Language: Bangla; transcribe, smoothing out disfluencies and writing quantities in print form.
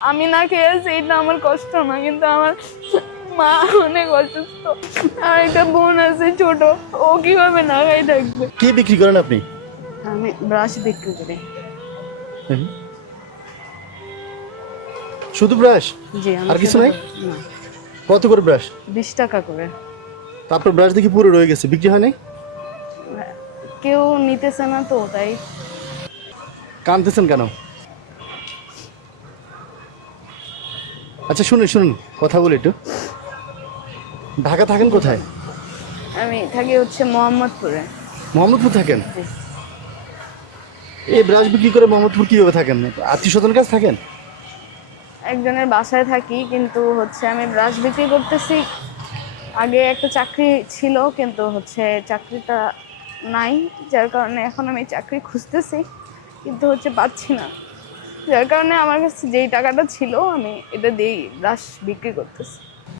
আমি না খেয়ে আছি এটা আমার কষ্ট না, কিন্তু আমার মা অনেক অসুস্থ আর একটা বোন আছে ছোট, ও কিভাবে না খাই থাকবে। কি বিক্রি করেন আপনি? আমি ব্রাশ বিক্রি করি। হুম। শুধু ব্রাশ? জি আমি আর কিছু শুধু নাই? না। কত করে ব্রাশ? 20 টাকা করে। তারপর ব্রাশ দেখি পুরো রয়ে গেছে, বিক্রি হয় নাই? কেউ নিতেছে না তো তাই। কাঁদতেছেন কেন? আচ্ছা শুনুন শুনুন, কথা বলি একটু। ঢাকা থাকেন কোথায়? আমি থাকি হচ্ছে মোহাম্মদপুরে। মোহাম্মদপুর থাকেন? জি। এই ব্রাশ বিক্রি করে মোহাম্মদপুর কিভাবে থাকেন? আত্মীয় স্বজনের কাছে থাকেন? একজনের বাসায় থাকি, কিন্তু হচ্ছে আমি ব্রাশ বিক্রি করতেছি। আগে একটা চাকরি ছিল, কিন্তু হচ্ছে চাকরিটা নাই, যার কারণে এখন আমি চাকরি খুঁজতেছি, কিন্তু হচ্ছে পাচ্ছি না। যার কারণে আমার কাছে যেই টাকাটা ছিল আমি এটা দিয়েই ব্রাশ বিক্রি করতেছি।